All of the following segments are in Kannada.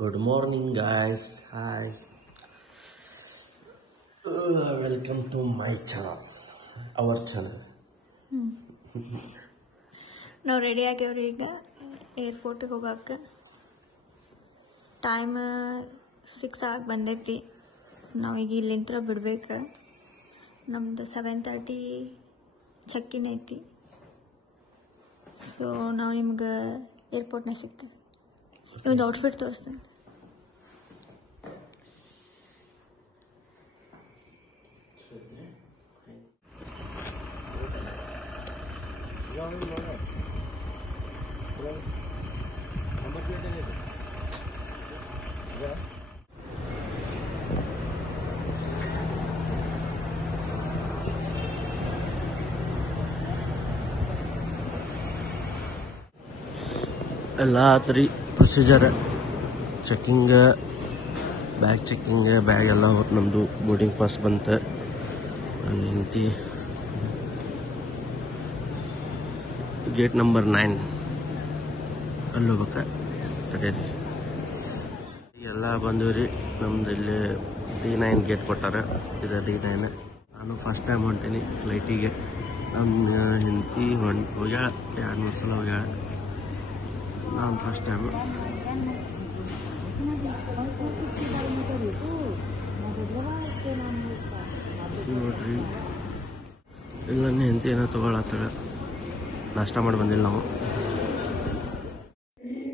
Good morning, guys. Hi. Welcome to my channel, our channel. ನಾವು ರೆಡಿ ಆಗ್ಯಾವ್ರಿ ಈಗ ಏರ್ಪೋರ್ಟಿಗೆ ಹೋಗಕ್ಕೆ. ಟೈಮ್ 6 ಆಗಿ ಬಂದೈತಿ. ನಾವೀಗ ಇಲ್ಲಿಂದ ಬಿಡ್ಬೇಕು. ನಮ್ದು 7:30 ಚೆಕ್-ಇನ್ ಐತಿ. ಸೊ ನಾವು ನಿಮ್ಗೆ ಏರ್ಪೋರ್ಟ್ನಾಗ ಸಿಗ್ತೇವೆ. ಒಂದು ಔಟ್ಫಿಟ್ ತೋರಿಸ್ತೇನೆ. ಎಲ್ಲ ಆತ್ರಿ procedure, checking, bag checking, bag ಎಲ್ಲ ಹೋತ್. ನಮ್ಮದು ಬೋರ್ಡಿಂಗ್ ಪಾಸ್ ಬಂತು. ನನ್ನ ಹೆಂಡತಿ ಗೇಟ್ ನಂಬರ್ 9 ಅಲ್ಲಿ ಹೋಗ್ಬೇಕ. ತಡೀರಿ, ಎಲ್ಲ ಬಂದ್ವಿ ರೀ. ನಮ್ದು ಇಲ್ಲಿ D9 ಗೇಟ್ ಕೊಟ್ಟಾರ. ಇದು D9. ನಾನು ಫಸ್ಟ್ ಟೈಮ್ ಹೊಂಟೀನಿ ಫ್ಲೈಟಿಗೆ. ನಮ್ಮ ಹೆಂಡತಿ ಹೋಗ್ಯಾಳ, 2-3 ಸಲ ಹೋಗ್ಯಾಳ. ನಾನು ಫಸ್ಟ್ ಟೈಮ್ ನೋಡ್ರಿ. ಇಲ್ಲ ಹೆಂಡತಿ ಏನೋ ತೊಗೊಳತ್ತಾಳ. ನಾಷ್ಟ ಮಾಡಿ ಬಂದಿಲ್ಲ ನಾವು.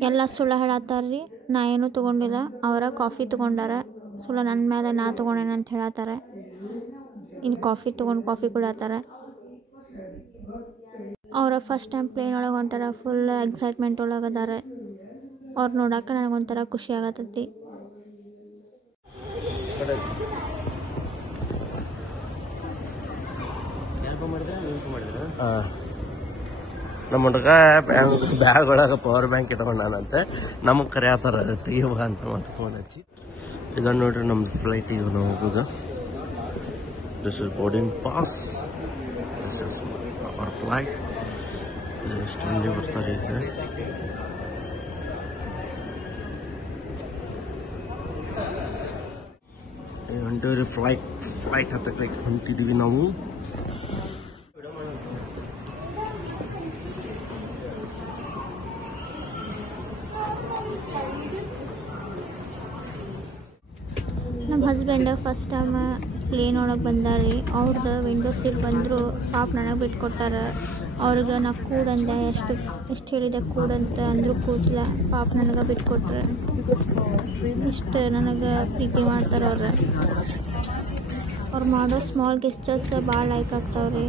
ಎಲ್ಲ ಸುಳ್ಳು ಹೇಳತ್ತಾರ್ರಿ. ನಾ ಏನೂ ತೊಗೊಂಡಿಲ್ಲ. ಅವರ ಕಾಫಿ ತೊಗೊಂಡಾರ. ಸುಳ್ಳು ನನ್ನ ಮೇಲೆ ನಾ ತೊಗೊಂಡೇನೆ ಅಂತ ಹೇಳತ್ತಾರ. ಇನ್ನು ಕಾಫಿ ತೊಗೊಂಡು ಕಾಫಿ ಕುಡಿಯತ್ತಾರ. ಅವರ ಫಸ್ಟ್ ಟೈಮ್ ಪ್ಲೇನ್ ಒಳಗೆ ಹೊಂಟಾರ. ಫುಲ್ ಎಕ್ಸೈಟ್ಮೆಂಟ್ ಒಳಗೆ ಅದಾರ. ಅವ್ರು ನೋಡಕ್ಕೆ ನನಗೊಂಥರ ಖುಷಿ ಆಗತ್ತೈತಿ. ನಮ್ಮ ಹುಡುಗ ಬ್ಯಾಗ್ ಒಳಗೆ ಪವರ್ ಬ್ಯಾಂಕ್ ಇಟ್ಕೊಂಡಾನಂತೆ. ನಮಗೆ ಕರೆಯತ್ತಾರ ತೆಗಿಯುವ ಅಂತ ಮತ್ತೆ ಫೋನ್ ಹಚ್ಚಿ. ಇದನ್ನು ನೋಡ್ರಿ, ನಮ್ದು ಫ್ಲೈಟಿಗೆ ನಾವು ಹೋಗೋದು. This is boarding pass. This is our flight. ಎಷ್ಟು ಮಂದಿ ಬರ್ತಾರೆ ಈಗ. ಹೊಂಟಿವ್ರಿ ಫ್ಲೈಟ್ ಹತ್ತಕ್ಕೆ ಹೊಂಟಿದ್ದೀವಿ ನಾವು. ನಮ್ಮ ಹಸ್ಬೆಂಡ್ ಫಸ್ಟ್ ಟೈಮ್ ಪ್ಲೇನ್ ಒಳಗೆ ಬಂದಾರ್ರಿ. ಅವ್ರದ್ದು ವಿಂಡೋ ಸೀಟ್ ಬಂದರು. ಪಾಪ ನನಗೆ ಬಿಟ್ಟು ಕೊಟ್ಟಾರ. ಅವ್ರಿಗೆ ನಾ ಕೂಡಂದೆ, ಎಷ್ಟು ಹೇಳಿದೆ ಕೂಡಂತ ಅಂದರೂ ಕೂತಿಲ್ಲ. ಪಾಪ ನನಗೆ ಬಿಟ್ಟು ಕೊಟ್ರೆ. ಇಷ್ಟು ನನಗೆ ಪ್ರೀತಿ ಮಾಡ್ತಾರೆ ಅವ್ರು. ಅವ್ರು ಮಾಡೋ ಸ್ಮಾಲ್ ಗೆಸ್ಟರ್ಸ್ ಭಾಳ ಲೈಕ್ ಆಗ್ತಾವ್ರಿ.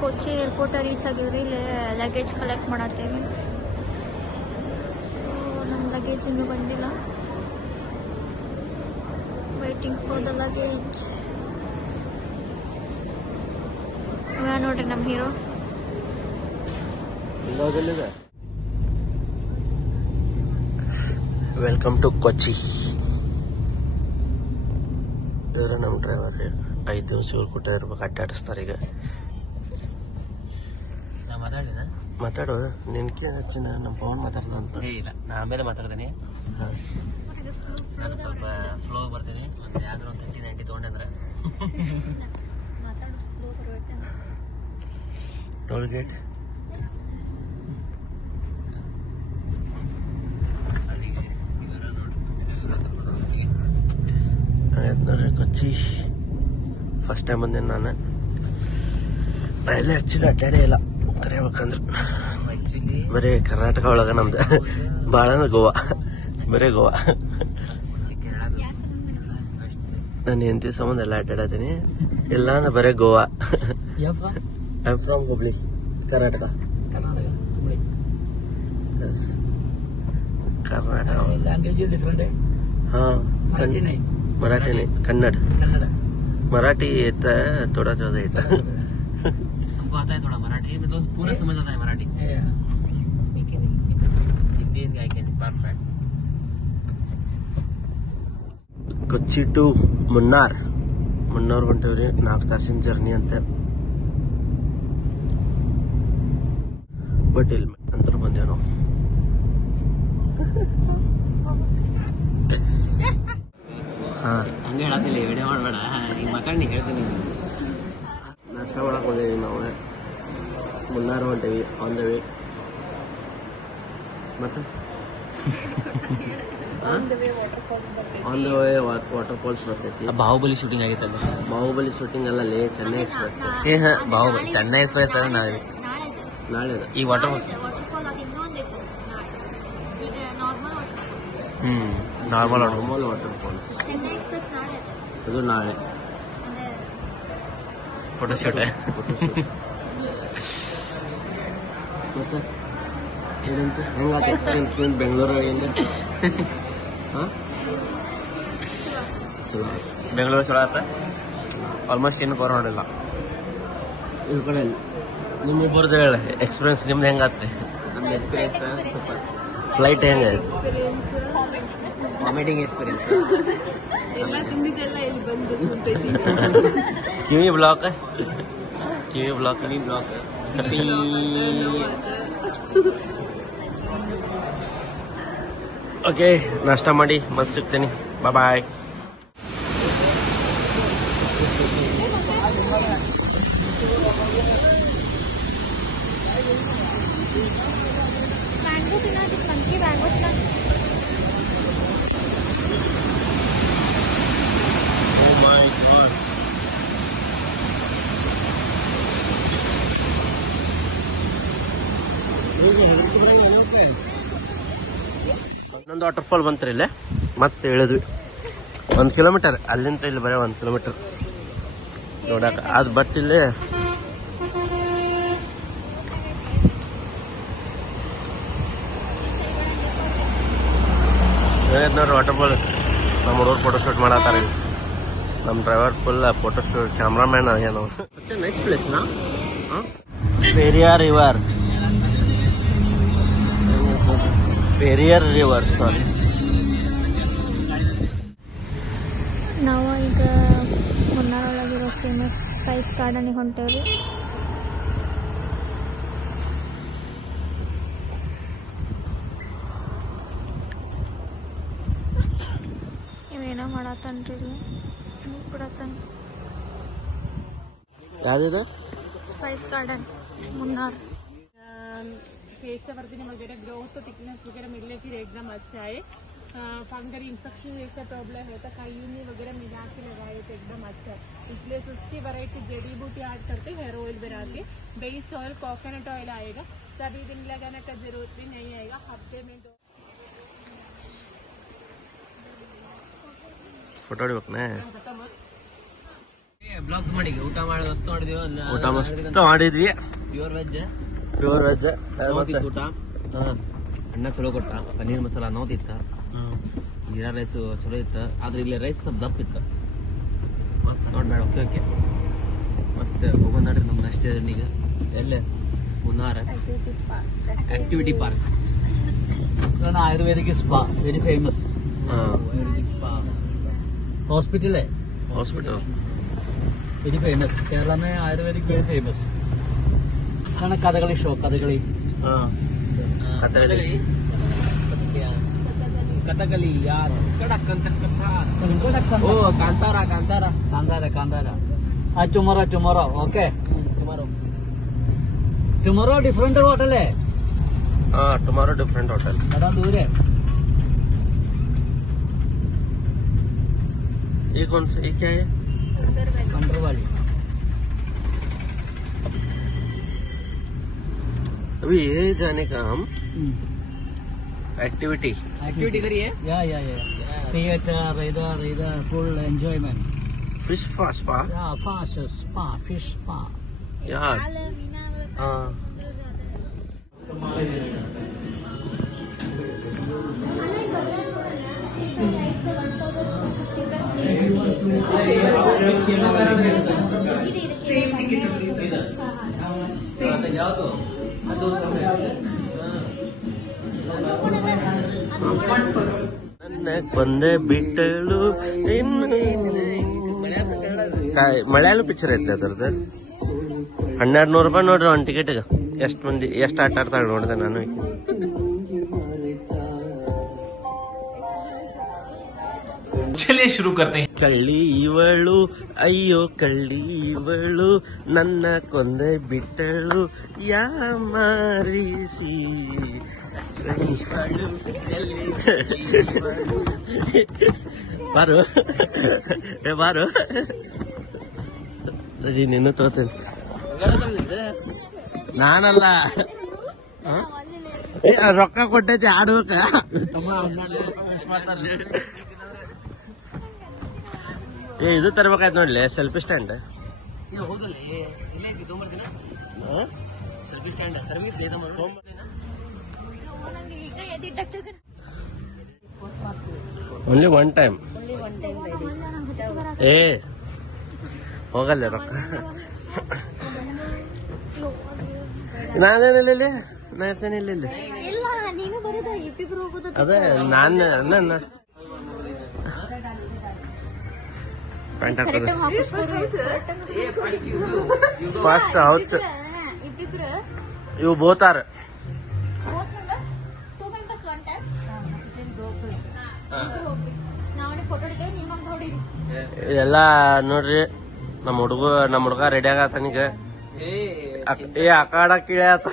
ಕೊಚ್ಚಿ ಏರ್ಪೋರ್ಟ್ ರೀಚ್ ಆಗಿವ್ರಿ. ಇಲ್ಲಿ ಲಗೇಜ್ ಕಲೆಕ್ಟ್ ಮಾಡತ್ತೇವಿ. ಸೊ ನಮ್ಮ ಲಗೇಜ್ ಇನ್ನೂ ಬಂದಿಲ್ಲ. Waiting for the luggage. ನೋಡ್ರಿ ನಮ್ಮ ಹೀರೋ. ವೆಲ್ಕಮ್ ಟು ಕೊಚ್ಚಿ. ಇವರ ನಮ್ಮ ಡ್ರೈವರ್. 5 ದಿವಸ ಇವ್ರು ಕೊಟ್ಟ ಇರ್ಬೇಕು. ಅಡ್ಡಾಡಿಸ್ತಾರೆ ಈಗ. ಮಾತಾಡು. ನಿನ್ಕೆ ಹಚ್ಚಿನ ನಮ್ಮ ಪವನ್ ಮಾತಾಡ್ದಂತ. ಇಲ್ಲ, ನಾ ಆಮೇಲೆ ಮಾತಾಡ್ತೀನಿ. ನಾನು ಸ್ವಲ್ಪ ಸ್ಲೋ ಬರ್ತೀನಿ. ಒಂದು ಯಾವ್ದಾರು ಒಂದು 30-90 ತೊಗೊಂಡ್ರೆ ಟೋಲ್ ಗೇಟ್. ನೋಡ್ರಿ ಕೊಚ್ಚಿ. ಫಸ್ಟ್ ಟೈಮ್ ಬಂದೇನೆ ನಾನು. ಟ್ರೈಲೇ ಆ್ಯಕ್ಚುಲಿ ಅಡ್ಡಾಡೇ ಇಲ್ಲ ಕರಿಬೇಕಂದ್ರೆ. ಬರೀ ಕರ್ನಾಟಕ ಒಳಗೆ ನಮ್ದು ಭಾಳ ಅಂದ್ರೆ ಗೋವಾ. ಬರೀ ಗೋವಾ. ನಾನು ಹೆಂಡತಿ ಸಂಬಂಧ ಎಲ್ಲ ಅಡ್ಡಾಡತೀನಿ. ಇಲ್ಲ ಅಂದ್ರೆ ಬರೀ Goa. I am from Hubli, Karnataka. Karnataka language different है. हाँ मराठी नहीं. मराठी नहीं कन्नड़ मराठी येता है थोड़ा ज़्यादा येता है. हमको आता है थोड़ा मराठी मतलब पूरा समझ आता है मराठी. लेकिन Hindi I can perfect. Kochi to Munnar ಹೊಂಟೇವ್ರಿ 4 ತಾಸಿನ ಜರ್ನಿ ಅಂತೆ. ಬಟ್ ಇಲ್ಲಿ ಅಂತರ ಬಂದೇವ್ ನಾವು. ಹಂಗೆ ಹೇಳತ್ತಿಲ್ಲ ವಿಡಿಯೋ ಮಾಡಬೇಡ ಈಗ ಮಕ್ಕಳನ್ನ ಹೇಳ್ತೀನಿ. ನಾಷ್ಟ ಮಾಡಕ್ ಹೋದೇವಿ ನಾವು. ಮುನ್ನಾರ್ ಹೊಂಟೇವಿ ಆನ್ ದ ವೇ. ಮತ್ತೆ on the way waterfalls ಬರ್ತೈತಿ. ಬಾಹುಬಲಿ ಶೂಟಿಂಗ್ ಆಗಿತ್ತಲ್ಲ. ಬಾಹುಬಲಿ ಶೂಟಿಂಗ್ ಅಲ್ಲಲ್ಲಿ ಚೆನ್ನೈ ಎಕ್ಸ್ಪ್ರೆಸ್. ಬಾಹುಬಲಿ ಚೆನ್ನೈ ಎಕ್ಸ್ಪ್ರೆಸ್ ನಾವೇ ನಾಳೆ ಈ ವಾಟರ್ ನಾರ್ಮಲ್ ವಾಟರ್ ಫಾಲ್ಸ್ ಅದು ನಾಳೆ ಫೋಟೋಶೂಟ್. ಮತ್ತೆ ಏನಂತ ಹೆಂಗಾತ ಎಕ್ಸ್ಪೀರಿಯನ್ಸ್ ಬೆಂಗಳೂರಾಗಿಂದ? ಚಲೋ ಬೆಂಗಳೂರು ಚಲೋ ಆತ. ಆಲ್ಮೋಸ್ಟ್ ಏನು ಬೋರ್ ನೋಡಿಲ್ಲ ಈ ಕಡೆ. ನಿಮ್ಮಿಬ್ಬರದ್ದು ಹೇಳಿ ಎಕ್ಸ್ಪೀರಿಯನ್ಸ್ ನಿಮ್ದು ಹೆಂಗಾತ್ರಿ? ನಮ್ಮ ಎಕ್ಸ್ಪೀರಿಯನ್ಸ್ ಸೂಪರ್. ಫ್ಲೈಟ್ ಹೆಂಗೆ? Vomiting experience. ಕಿವಿ ಬ್ಲಾಕ್ ಓಕೆ ನಾಷ್ಟ ಮಾಡಿ ಮತ್ತೆ ಸಿಗ್ತೀನಿ. ಬಾಯ್. ಇನ್ನೊಂದು ವಾಟರ್ ಫಾಲ್ ಬಂತ್ರಿ ಇಲ್ಲೇ. ಮತ್ತೆ ಇಳಿದ್ವಿ 1 ಕಿಲೋಮೀಟರ್ ಅಲ್ಲಿಂದ ಇಲ್ಲಿ ಬರೀ 1 ಕಿಲೋಮೀಟರ್ ನೋಡಕ ಅದು. ಬಟ್ ಇಲ್ಲಿ ನೋಡ್ರಿ ವಾಟರ್ ಫಾಲ್. ನಮ್ಮ ಹುಡುಗರು ಫೋಟೋ ಶೂಟ್ ಮಾಡತ್ತಾರ. ನಮ್ಮ driver full photo shoot cameraman ಏನೋ. ಮತ್ತೆ ನೆಕ್ಸ್ಟ್ ಪ್ಲೇಸ್ ನಾ ಪೆರಿಯಾರ್ ರಿವರ್ ಸಾರಿ. ನಾವು ಈಗ ಮುನ್ನಾರೊಳಗಿರೋ ಫೇಮಸ್ ಸ್ಪೈಸ್ ಗಾರ್ಡನಿಗೆ ಹೊಂಟೇವ್ರಿ. ಇವೇನೋ ಮಾಡತ್ತನ್ರಿ ಕೊಡತ್ತನ್. ಯಾವ್ದಿದೆ? Spice garden Munnar. केशवर्धन वगैरह ग्रोथ थिकनेस वगैरह मिलने फिर एकदम अच्छा है. फंगल इन्फेक्शन जैसा प्रॉब्लम है तो कायूनी वगैरह मिला के लगाए तो एकदम अच्छा है. इसलिए उसकी वैरायटी जड़ी बूटी ऐड करके हेयर ऑयल बना के बेस ऑयल कोकोनट ऑयल आएगा. सभी दिन लगाने का जरूरत भी नहीं आएगा. हफ्ते में 2 ಫೋಟೋ ಹೊಡಿಬೇಕನೆ. ಬ್ಲಾಗ್ ಮಾಡಿ ಊಟ ಮಾಡಿ ಮಸ್ತ್ ಮಾಡಿದ್ವಿ. ಊಟ ಮಸ್ತ್ ಮಾಡಿದ್ವಿ. ಪ್ಯೂರ್ ವೆಜ್ ಊಟ. ಅಣ್ಣ ಚಲೋ ಕೊಟ್ಟ. ಪನ್ನೀರ್ ಮಸಾಲ ನೋದಿತ್ತ. ಜೀರಾ ರೈಸ್ ಚಲೋ ಇತ್ತ. ಆದ್ರೆ ಇಲ್ಲಿ ರೈಸ್ ಸ್ವಲ್ಪ ದಪ್ಪ ಇತ್ತ. ನೋಡ್ಬೇಡ. ಓಕೆ ಮಸ್ತ್ ಹೋಗೋಣ ನೋಡ್ರಿ. ನಮ್ದು ಅಷ್ಟೇ ಈಗ ಎಲ್ಲೇ Munnar activity park. Ayurvedic spa very famous. Hospital है हॉस्पिटल वेरी फेमस. केरला में ayurvedic very famous. Kathakali show Kathakali Kathakali ಯಾರ್ ಕಡಕ್ ಅಂತ ಓ ಕಾಂತಾರ ಕಾಂತಾರ कांदारा कांदारा. आज tomorrow okay. Tomorrow different hotel है. हाँ टुमारो डिफरेंट होटल. बड़ा दूर है. ये कौन सा ये क्या है? कंट्रोल वाली. अभी ये जाने का हम एक्टिविटी करिए. या थिएटर इधर फुल एंजॉयमेंट. फिश स्पा या फास्ट स्पा फिश स्पा. यार हाँ ನನ್ನ ಕೊಂದೆ ಬಿಟ್ಟಳು ಮಲಯಾಳಂ ಪಿಕ್ಚರ್ ಐತ್ಲಿ ಅದ್ರದ್ದು. 1200 ರೂಪಾಯಿ ನೋಡ್ರಿ ಒಂದು ಟಿಕೆಟ್ಗೆ. ಎಷ್ಟು ಮಂದಿ ಎಷ್ಟು ಆಟ ಆಡ್ತಾಳೆ ನೋಡಿದೆ ನಾನು. चलिए शुरू करते हैं. ಕಳ್ಳಿ ಇವಳು ಅಯ್ಯೋ ಕಳ್ಳಿ ಇವಳು ನನ್ನ ಕೊಂದೆ ಬಿಟ್ಟಳು ಯಾಮಾರಿಸಿ. ಬಾರು ಬಾರು ಸರಿ ನಿನ್ನ ತೋತೇನೆ ನಾನಲ್ಲ. ರೊಕ್ಕ ಕೊಟ್ಟೈತಿ ಆಡ್ಬೇಕ ತಮ್ಮ. ಇದು ತರ್ಬೇಕಾಯ್ತು ನೋಡ್ಲಿ selfie stand. Selfie stand only one time. ಏ ಹೋಗಲ್ಲ ರೊಕ್ಕ. ನಾನೇನಿಲ್ಲ ನಾನೇನಿಲ್ಲ. ಅದೇ ನಾನು ಪ್ಯಾಂಟ್ ಹಾಕೋದು ಫಾಸ್ಟ್ ಹೌಸ್. ಇವು ಬೋತಾರ ಎಲ್ಲ ನೋಡ್ರಿ. ನಮ್ಮ ಹುಡುಗ ರೆಡಿ ಆಗತ್ತಾನೀಗ. ಏ ಆಕಾಡ ಕಿಳಿ ಆತ.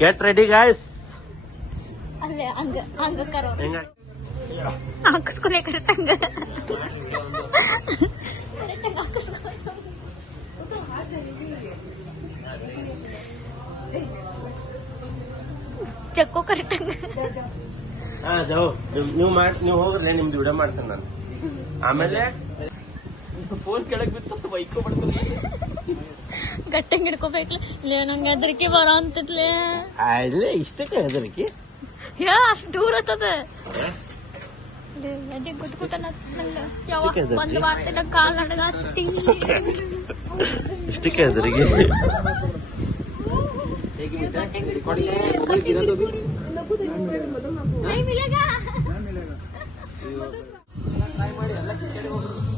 Get ready guys. ಹಾಕಿಸ್ಕೊನೆ ಕರೆಕ್ಟಂಗ. ಚಕ್ಕೋ ಕರೆಕ್ಟಂಗ. ನೀವು ಹೋಗ್ರಿ, ನಿಮ್ದು ವಿಡಿಯೋ ಮಾಡ್ತೇನೆ ನಾನು. ಆಮೇಲೆ ಫೋನ್ ಕೆಳಗ್ ಬಿತ್ತು ಬೈಕೋ ಮಾಡ್ತಾರೆ. ಗಟ್ಟಂಗ್ ಹಿಡ್ಕೋಬೇಕ್ಲೆ. ನಂಗೆ ಹೆದರಿಕೆ ಬರೋ ಅಂತದ್ಲೆ. ಇಷ್ಟಕ್ಕೆ ಹೆದರಿಕೆ ಅಷ್ಟು ದೂರ ಆತದ. ಒಂದು ವಾರ್ತೆ ಕಾಲ್ ನಡಗತ್ತಿ. ಇಷ್ಟಕ್ಕೆ ಹೆದರಿಗೆ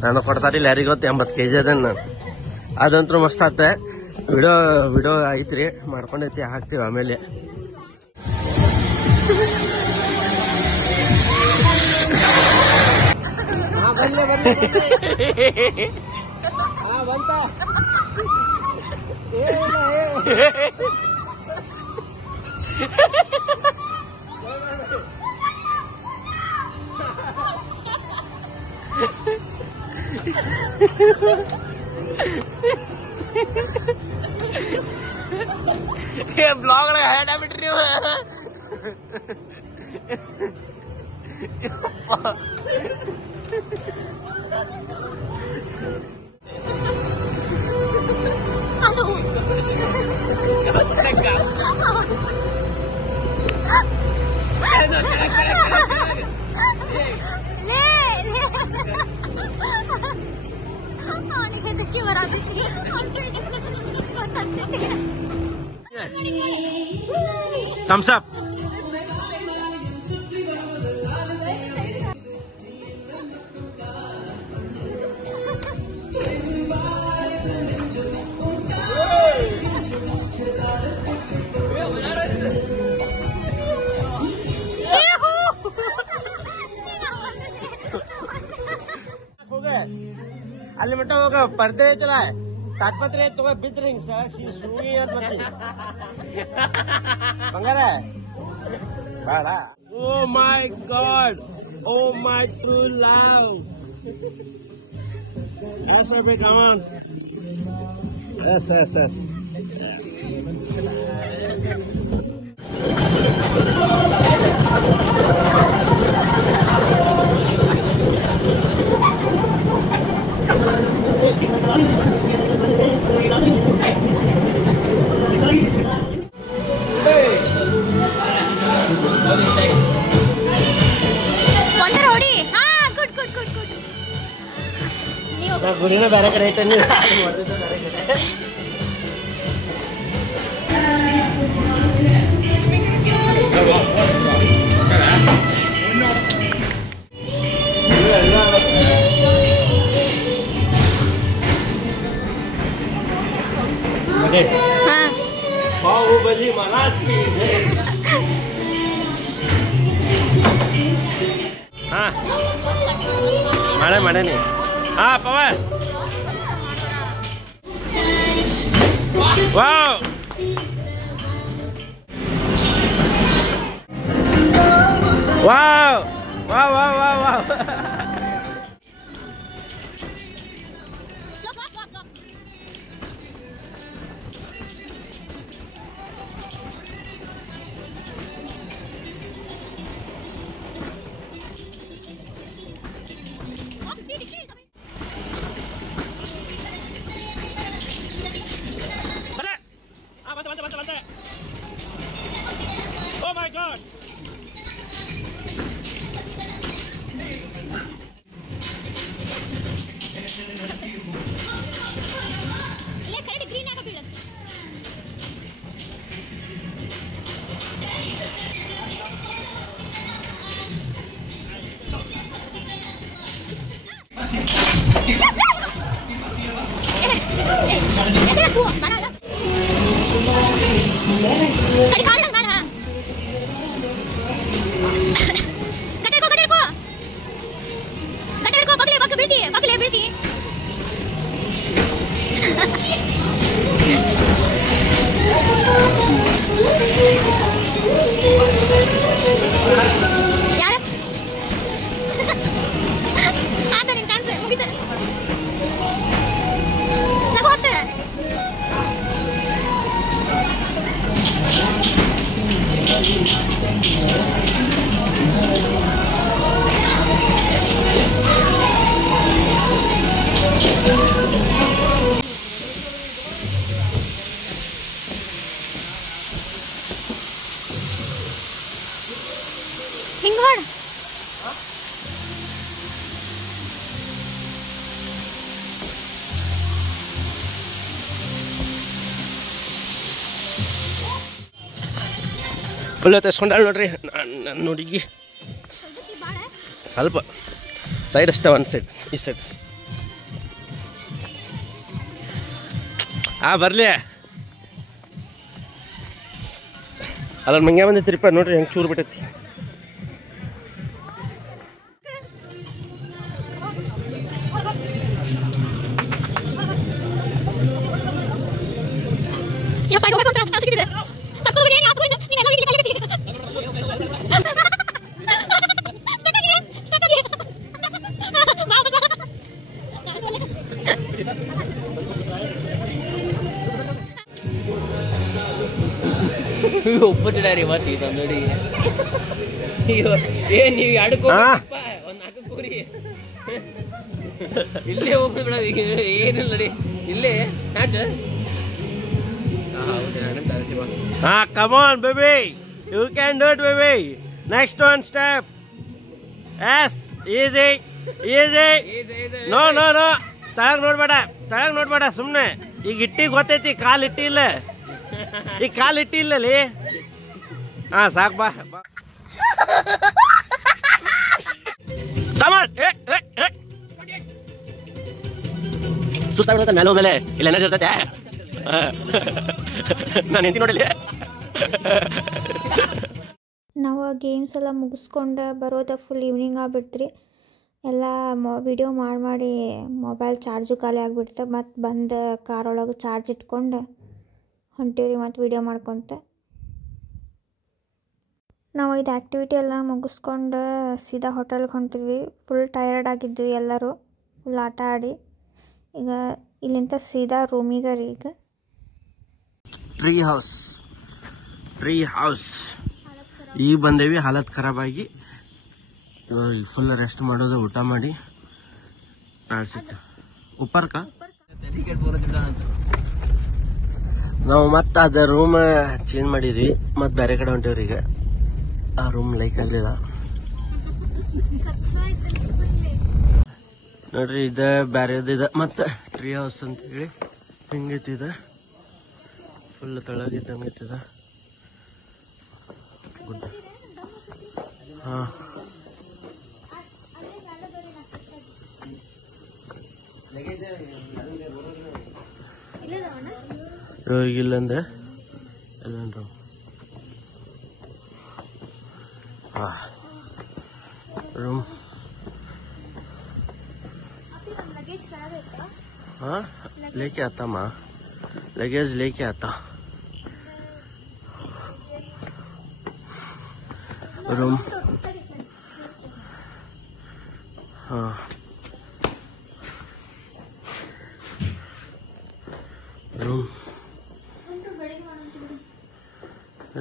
ನಾನು ಕೊಡ್ತಾರಿಲ್ಲ ಯಾರಿಗ ಗೊತ್ತ. 80 kg ಅದನ್ನ ನಾನು. ಅದಂತೂ ಮಸ್ತ್ ಆತ. ವಿಡಿಯೋ ಐತ್ರಿ, ಮಾಡ್ಕೊಂಡೈತಿ, ಹಾಕ್ತಿವಿ ಆಮೇಲೆ. ಬ್ಲಾಗ್ ಹೇಳ ಬಿಟ್ರಿ ನೀವು. ಅದು ಅವನಿಗೆ ಹೆದರಿಕೆ ಬರಾಕತ್ತಿ. Thumbs up. ಅಲ್ಲಿ ಮಟ್ಟ ಹೋಗ ಪರ್ದೆ ಐತಲ್ಲ, ತಾಟ್ಪತ್ರೆ ತಗೋ ಬಿದ್ರಿ ಹಿಂಗ್ ಸುಗಿ ಅಂತ ಬರ್ತಿ ಬಂಗಾರ ಬೇಡ. Oh my god, oh my true love. Yes, baby, come on. Yes. ಒಂದರ ಹೊಡಿ. ಹಾ ಗುರಿನ ಬೇರೆ ಕಡೆ ಐತೆ ನೀವು बाहुबली महाराज की जय। हाँ मारे नहीं हाँ पवन वाव वाव वाव वाव वाव वाव Oh my God! ಫುಲ್ ತೆಸ್ಕೊಂಡಾಳ ನೋಡ್ರಿ ನನ್ನ ಹುಡುಗಿ ಸ್ವಲ್ಪ ಸೈಡ್ ಅಷ್ಟೇ ಒಂದು ಸೈಡ್ ಈ ಸೈಡ್ ಬರಲಿ ಅಲ್ಲ ಮಂಗೆ ಬಂದೈತಿರಿಪ್ಪ ನೋಡ್ರಿ ಹೆಂಗೆ ಚೂರು ಬಿಟ್ಟೈತಿ ಒಪ್ಪಟ್ಟಿದಾರಿ ಮತ್ತೆ ನೋಡಿ ಏನ್ ನೀವು ಅಡ್ಕೋ ಒಂದ್ ನಾಲ್ಕು ಕೂರಿ ಇಲ್ಲೇ ಹೋಗ್ಬಿಡ ಏನಿಲ್ಲ ನೋಡಿ ಇಲ್ಲೇ come on baby, you can do it baby. Next one step. Yes, easy easy. No no no, ತಳಗ್ ನೋಡ್ಬೇಡ ಸುಮ್ನೆ ಈಗ ಇಟ್ಟಿ ಗೊತ್ತೈತಿ ಕಾಲ್ ಇಟ್ಟಿ ಇಲ್ಲ ಈಗ ಕಾಲ್ ಇಟ್ಟಿ ಇಲ್ಲಲ್ಲಿ ಸಾಕ್ ಬಾ ಸುಸ್ತಾಗ್ಬಿಡುತ್ತೆ ಮೇಲೆ ಹೋಗ್ಮೇಲೆ ಇಲ್ಲ ಏನಾದ್ರು ಇರ್ತೈತೆ ನಾನು ಎಂತಿ ನೋಡಲಿ ನಾವು ಗೇಮ್ಸ್ ಎಲ್ಲ ಮುಗಿಸ್ಕೊಂಡು ಬರೋದ ಫುಲ್ ಈವ್ನಿಂಗ್ ಆಗ್ಬಿಡ್ತ್ರಿ ಎಲ್ಲ ವಿಡಿಯೋ ಮಾಡಿ ಮೊಬೈಲ್ ಚಾರ್ಜು ಖಾಲಿ ಆಗಿಬಿಡ್ತು ಮತ್ತು ಬಂದು ಕಾರೊಳಗೆ ಚಾರ್ಜ್ ಇಟ್ಕೊಂಡು ಹೊಂಟೀವ್ರಿ ಮತ್ತು ವಿಡಿಯೋ ಮಾಡ್ಕೊತ ನಾವು ಇದು ಆ್ಯಕ್ಟಿವಿಟಿ ಎಲ್ಲ ಮುಗಿಸ್ಕೊಂಡು ಸೀದಾ ಹೋಟೆಲ್ಗೆ ಹೊಂಟಿದ್ವಿ ಫುಲ್ ಟಯರ್ಡ್ ಆಗಿದ್ವಿ ಎಲ್ಲರೂ ಫುಲ್ ಆಟ ಆಡಿ ಈಗ ಇಲ್ಲಿಂದ ಸೀದಾ ರೂಮಿಗೆ ರೀ ಈಗ ಟ್ರೀ ಹೌಸ್ ಈಗ ಬಂದೇವಿ ಹಾಲತ್ ಖರಾಬಾಗಿ ಫುಲ್ ರೆಸ್ಟ್ ಮಾಡೋದು ಊಟ ಮಾಡಿ ಸಿಕ್ತ ಉಪ್ಪರ್ಕ ನಾವು ಮತ್ತೆ ಅದ ರೂಮ್ ಚೇಂಜ್ ಮಾಡಿದ್ವಿ ಮತ್ತೆ ಬೇರೆ ಕಡೆ ಹೊಂಟೇವ್ರಿ ಈಗ ಆ ರೂಮ್ ಲೈಕ್ ಆಗಲಿಲ್ಲ ನೋಡ್ರಿ ಇದ ಬ್ಯಾರೆದಿದ ಮತ್ತೆ ಟ್ರೀ ಹೌಸ್ ಅಂತ ಹೇಳಿ ಹಿಂಗೈತಿದ ಫುಲ್ ತಳಗಿದ್ದಂಗೈತಿದ ಗುಡ್ ಹಾ ಇಲ್ಲಂದ್ರೆ ಎಲ್ಲಂದ್ರು ಹಾ ರೂಮ್ हाँ लेके आता माँ लगेज लेके आता रूम हाँ रूम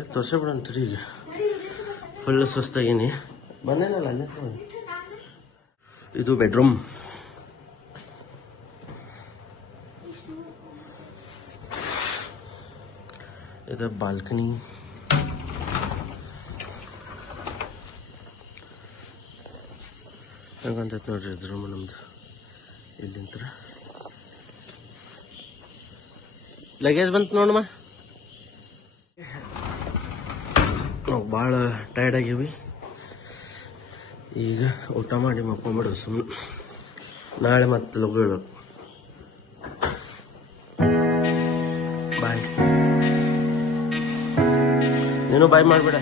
ತೋರ್ಸೇ ಬಿಡಂತೀರಿ ಈಗ ಫುಲ್ ಸುಸ್ತಾಗೀನಿ ಬಂದೇನಲ್ಲ ಅಲ್ಲೇ ಇದು ಬೆಡ್ರೂಮ್ ಇದು ಬಾಲ್ಕನಿ ಹಂಗಂತೈತೆ ನೋಡ್ರಿ ಇದು ರೂಮ್ ನಮ್ದು ಇಲ್ಲಿಂತ ಲಗೇಜ್ ಬಂತು ನೋಡಮ್ಮ ನಾವು ಭಾಳ ಟಯರ್ಡ್ ಆಗೀವಿ ಈಗ ಊಟ ಮಾಡಿ ಮಕ್ಕೊಂಬಿಡು ಸುಮ್ಮನೆ ನಾಳೆ ಮತ್ತೆ ಲಗು ಹೇಳಬೇಕು ಬಾಯ್ ನೀನು ಬಾಯ್ ಮಾಡ್ಬೇಡ